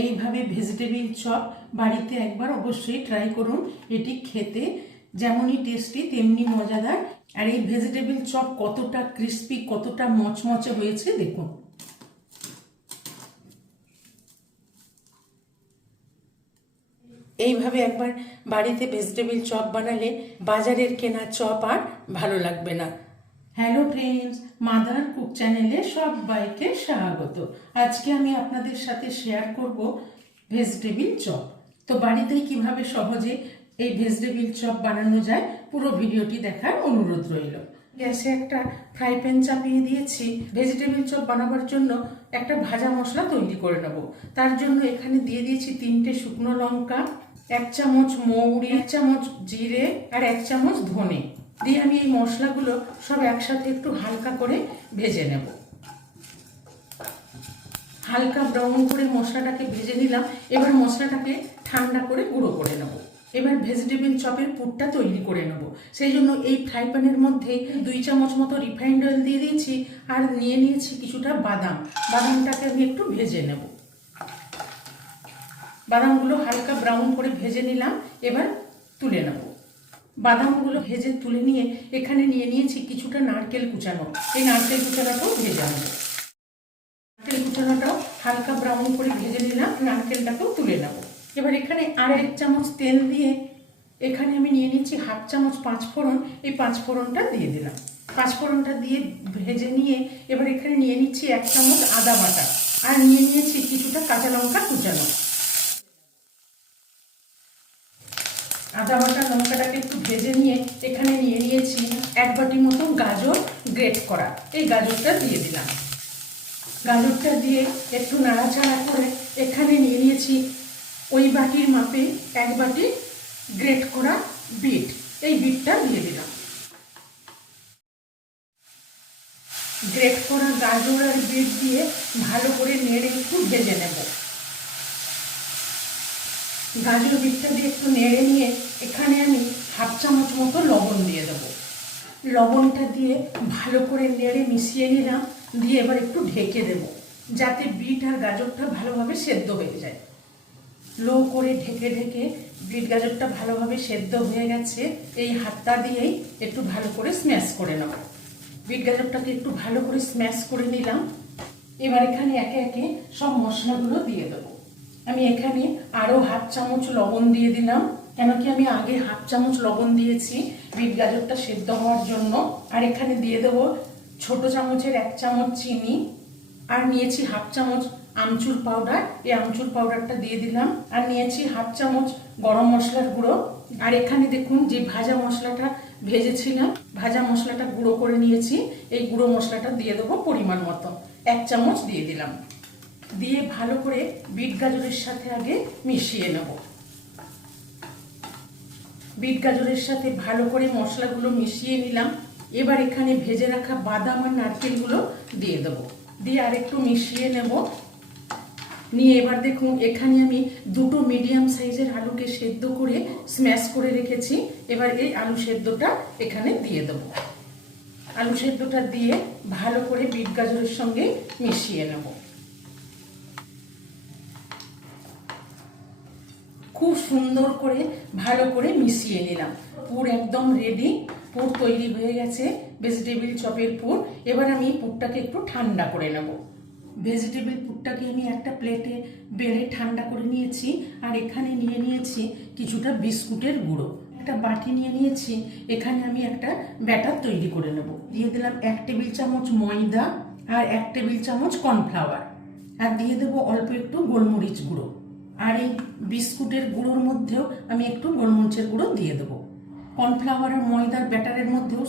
এইভাবে vegetable chop বাড়িতে একবার অবশ্যই ট্রাই করুন। এটি খেতে যেমনই টেস্টি তেমনি মজাদার। আর এই ভেজিটেবিল চপ কতটা ক্রিস্পি, কতটা মচমচে হয়েছে দেখুন। এইভাবে একবার বাড়িতে ভেজিটেবিল চপ বানালে বাজারের কেনা চপ আর ভালো লাগবে না। হ্যালো ফ্রেন্ডস, মাদার কুক চ্যানেলে সবাইকে স্বাগত। আজকে আমি আপনাদের সাথে শেয়ার করব ভেজিটেবিল চপ। তো বাড়িতেই কিভাবে সহজে এই ভেজিটেবিল চপ বানানো যায় পুরো ভিডিওটি দেখার অনুরোধ রইল। গ্যাসে একটা ফ্রাই প্যান চাপিয়ে দিয়েছি। ভেজিটেবিল চপ বানাবার জন্য একটা ভাজা মশলা তৈরি করে নেব। তার জন্য এখানে দিয়ে দিয়েছি 3টে শুকনো লঙ্কা, 1 চামচ মৌরি, 1 চামচ জিরে আর 1 চামচ ধনে দিয়ে আমি এই মশলাগুলো সব একসাথে একটু হালকা করে ভেজে নেব। হালকা ব্রাউন করে মশলাটাকে ভেজে নিলাম। এবার মশলাটাকে ঠান্ডা করে গুঁড়ো করে নেব। এবার ভেজিটেবিল চপের পুরটা তৈরি করে নেব। সেই জন্য এই ফ্রাই প্যানের মধ্যে 2 চামচ মতো রিফাইন্ড অয়েল দিয়ে দিয়েছি আর নিয়ে নিয়েছি কিছুটা বাদাম। বাদামটাকে আমি একটু ভেজে নেব। বাদামগুলো হালকা ব্রাউন করে ভেজে নিলাম। এবার তুলে নেব। বাদামগুলো ভেজে তুলে নিয়ে এখানে নিয়ে নিয়েছি কিছুটা নারকেল কুচানো। এই নারকেল কুচানোটাও ভেজে নেব। নারকেল কুচানোটাও হালকা ব্রাউন করে ভেজে নিলাম। নারকেলটাকেও তুলে নেব। এবার এখানে আর 1 চামচ তেল দিয়ে এখানে আমি নিয়ে নিচ্ছি 1/2 চামচ 5 ফোড়ন। এই 5 ফোড়নটা দিয়ে দিলাম। 5 ফোড়নটা দিয়ে ভেজে নিয়ে এবার এখানে নিয়ে নিচ্ছি 1 চামচ আদা বাটা আর নিয়ে নিয়েছি কিছুটা কাঁচা লঙ্কা কুচানো। আদা বাটা লঙ্কাটাকে একটু ভেজে নিয়ে এখানে নিয়ে নিয়েছি 1 বাটি মতো গাজর গ্রেট করা। এই গাজরটা দিয়ে দিলাম। গাজরটা দিয়ে একটু নাড়াচাড়া করে এখানে নিয়ে নিয়েছি ওই বাটির মাপে 1 বাটি গ্রেট করা বিট। এই বিটটা দিয়ে দিলাম। গ্রেট করা গাজর আর বিট দিয়ে ভালো করে নেড়ে একটু ভেজে নেব। গাজর বিটটা দিয়ে একটু নেড়ে নিয়ে এখানে আমি 1/2 চামচ মতো লবণ দিয়ে দেবো। লবণটা দিয়ে ভালো করে নেড়ে মিশিয়ে নিলাম। দিয়ে এবার একটু ঢেকে দেব যাতে বিট আর গাজরটা ভালোভাবে সেদ্ধ হয়ে যায়। লো করে ঢেকে ঢেকে বিট গাজরটা ভালোভাবে সেদ্ধ হয়ে গেছে। এই হাতটা দিয়েই একটু ভালো করে স্ম্যাশ করে নেব। বিট গাজরটাকে একটু ভালো করে স্ম্যাশ করে নিলাম। এবার এখানে একে একে সব মশলাগুলো দিয়ে দেবো। আমি এখানে আরও 1/2 চামচ লবণ দিয়ে দিলাম, কেন কি আমি আগে 1/2 চামচ লবণ দিয়েছি বিট গাজরটা সেদ্ধ হওয়ার জন্য। আর এখানে দিয়ে দেবো ছোট চামচের 1 চামচ চিনি আর নিয়েছি 1/2 চামচ আমচুর পাউডার। এই আমচুর পাউডারটা দিয়ে দিলাম। আর নিয়েছি 1/2 চামচ গরম মশলার গুঁড়ো। আর এখানে দেখুন যে ভাজা মশলাটা ভেজেছিলাম, ভাজা মশলাটা গুঁড়ো করে নিয়েছি। এই গুঁড়ো মশলাটা দিয়ে দেবো পরিমাণ মতো, 1 চামচ দিয়ে দিলাম। দিয়ে ভালো করে বিট গাজরের সাথে আগে মিশিয়ে নেব। বিট গাজরের সাথে ভালো করে মশলাগুলো মিশিয়ে নিলাম। এবার এখানে ভেজে রাখা বাদাম আর নারকেলগুলো দিয়ে দেবো। দিয়ে আরেকটু মিশিয়ে নেব। নিয়ে এবার দেখুন এখানে আমি 2টো মিডিয়াম সাইজের আলুকে সেদ্ধ করে স্ম্যাশ করে রেখেছি। এবার এই আলু সেদ্ধটা এখানে দিয়ে দেবো। আলু সেদ্ধটা দিয়ে ভালো করে বিট গাজরের সঙ্গে মিশিয়ে নেব। খুব সুন্দর করে ভালো করে মিশিয়ে নিলাম। পুর একদম রেডি। পুর তৈরি হয়ে গেছে ভেজিটেবিল চপের পুর। এবার আমি পুরটাকে একটু ঠান্ডা করে নেব। ভেজিটেবিল পুরটাকে আমি একটা প্লেটে বেড়ে ঠান্ডা করে নিয়েছি। আর এখানে নিয়ে নিয়েছি কিছুটা বিস্কুটের গুঁড়ো। একটা বাটি নিয়ে নিয়েছি। এখানে আমি একটা ব্যাটার তৈরি করে নেব। দিয়ে দিলাম 1 টেবিল চামচ ময়দা আর 1 টেবিল চামচ কর্নফ্লাওয়ার। আর দিয়ে দেবো অল্প একটু গোলমরিচ গুঁড়ো। আর এই বিস্কুটের গুঁড়োর মধ্যেও আমি একটু গোলমরিচের গুঁড়ো দিয়ে দেবো। কর্নফ্লাওয়ার আর ময়দার ব্যাটারের মধ্যেও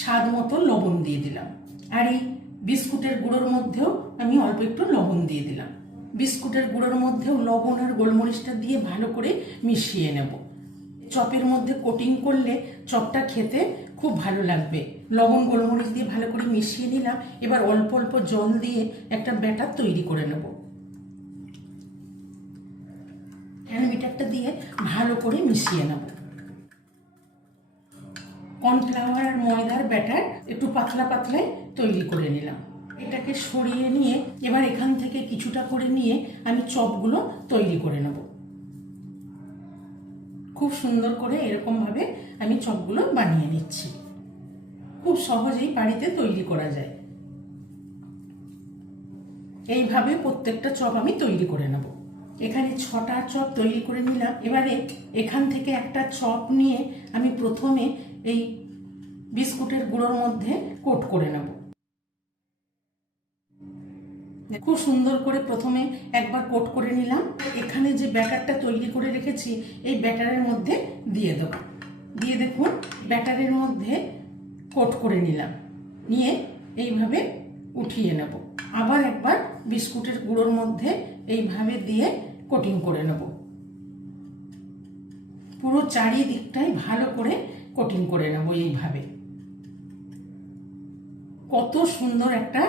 স্বাদ মতো লবণ দিয়ে দিলাম। আর এই বিস্কুটের গুঁড়োর মধ্যেও আমি অল্প একটু লবণ দিয়ে দিলাম। বিস্কুটের গুঁড়োর মধ্যেও লবণ আর গোলমরিচটা দিয়ে ভালো করে মিশিয়ে নেব। চপের মধ্যে কোটিং করলে চপটা খেতে খুব ভালো লাগবে। লবণ গোলমরিচ দিয়ে ভালো করে মিশিয়ে নিলাম। এবার অল্প অল্প জল দিয়ে একটা ব্যাটার তৈরি করে নেব। ব্যাটারটা দিয়ে ভালো করে মিশিয়ে নেব। কর্নফ্লাওয়ার আর ময়দার ব্যাটার একটু পাতলা পাতলায় তৈরি করে নিলাম। এটাকে সরিয়ে নিয়ে এবার এখান থেকে কিছুটা করে নিয়ে আমি চপগুলো তৈরি করে নেব। খুব সুন্দর করে এরকমভাবে আমি চপগুলো বানিয়ে নিচ্ছি। খুব সহজেই বাড়িতে তৈরি করা যায়। এইভাবে প্রত্যেকটা চপ আমি তৈরি করে নেব। এখানে 6টা চপ তৈরি করে নিলাম। এবারে এখান থেকে একটা চপ নিয়ে আমি প্রথমে এই বিস্কুটের গুঁড়োর মধ্যে কোট করে নেব। খুব সুন্দর করে প্রথমে একবার কোট করে নিলাম। এখানে যে ব্যাটারটা তৈরি করে রেখেছি এই ব্যাটারের মধ্যে দিয়ে দেব। দিয়ে দেখুন ব্যাটারের মধ্যে কোট করে নিলাম, নিয়ে এইভাবে উঠিয়ে নেব। আবার একবার বিস্কুটের গুঁড়োর মধ্যে এইভাবে দিয়ে কোটিং করে নেব। পুরো চারিদিকটাই ভালো করে কোটিং করে নেব এইভাবে। কত সুন্দর একটা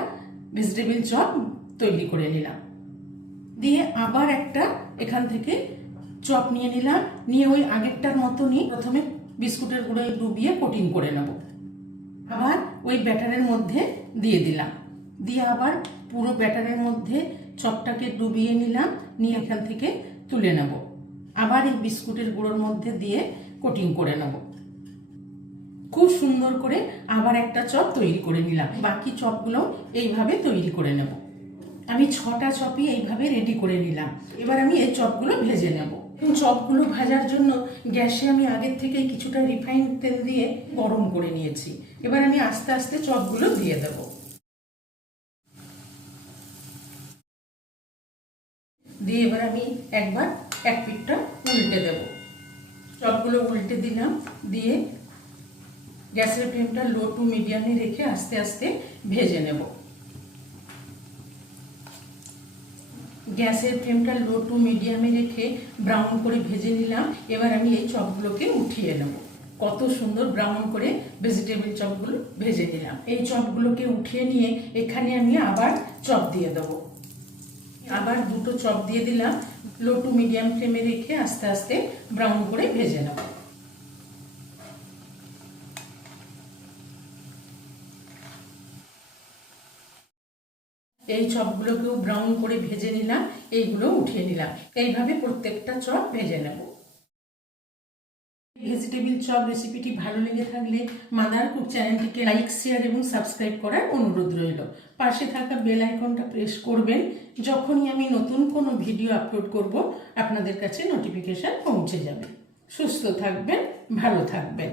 ভেজিটেবিল চপ তৈরি করে নিলাম। দিয়ে আবার একটা এখান থেকে চপ নিয়ে নিলাম, নিয়ে ওই আগেরটার মতনই প্রথমে বিস্কুটের গুঁড়োয় ডুবিয়ে কোটিং করে নেব। আবার ওই ব্যাটারের মধ্যে দিয়ে দিলাম, দিয়ে আবার পুরো ব্যাটারের মধ্যে চপটাকে ডুবিয়ে নিলাম, নিয়ে এখান থেকে তুলে নেব। আবার এই বিস্কুটের গুঁড়োর মধ্যে দিয়ে কোটিং করে নেব। খুব সুন্দর করে আবার একটা চপ তৈরি করে নিলাম। বাকি চপগুলো এইভাবে তৈরি করে নেব। আমি 6টা চপই এইভাবে রেডি করে নিলাম। এবার আমি এই চপগুলো ভেজে নেব। চপগুলো ভাজার জন্য গ্যাসে আমি আগের থেকেই কিছুটা রিফাইন তেল দিয়ে গরম করে নিয়েছি। এবার আমি আস্তে আস্তে চপগুলো দিয়ে দেব। দিয়ে এবার আমি একবার এক পিঠটা উল্টে দেব। চপগুলো উল্টে দিলাম, দিয়ে গ্যাসের ফ্লেমটা লো টু মিডিয়ামে রেখে আস্তে আস্তে ভেজে নেব। গ্যাসের ফ্লেমটা লো টু মিডিয়ামে রেখে ব্রাউন করে ভেজে নিলাম। এবার আমি এই চপগুলোকে উঠিয়ে নেব। কত সুন্দর ব্রাউন করে ভেজিটেবিল চপগুলো ভেজে নিলাম। এই চপগুলোকে উঠিয়ে নিয়ে এখানে আমি আবার চপ দিয়ে দেবো। আবার দুটো চপ দিয়ে দিলাম। লো টু মিডিয়াম ফ্লেমে রেখে আস্তে আস্তে ব্রাউন করে ভেজে নেব। এই চপগুলোকেও ব্রাউন করে ভেজে নিলাম, এইগুলো উঠিয়ে নিলাম। এইভাবে প্রত্যেকটা চপ ভেজে নেব। ভেজিটেবিল চপ রেসিপিটি ভালো লেগে থাকলে মাদার কুক চ্যানেলটিকে লাইক, শেয়ার এবং সাবস্ক্রাইব করার অনুরোধ রইল। পাশে থাকা বেল আইকনটা প্রেস করবেন। যখনই আমি নতুন কোনো ভিডিও আপলোড করব আপনাদের কাছে নোটিফিকেশন পৌঁছে যাবে। সুস্থ থাকবেন, ভালো থাকবেন।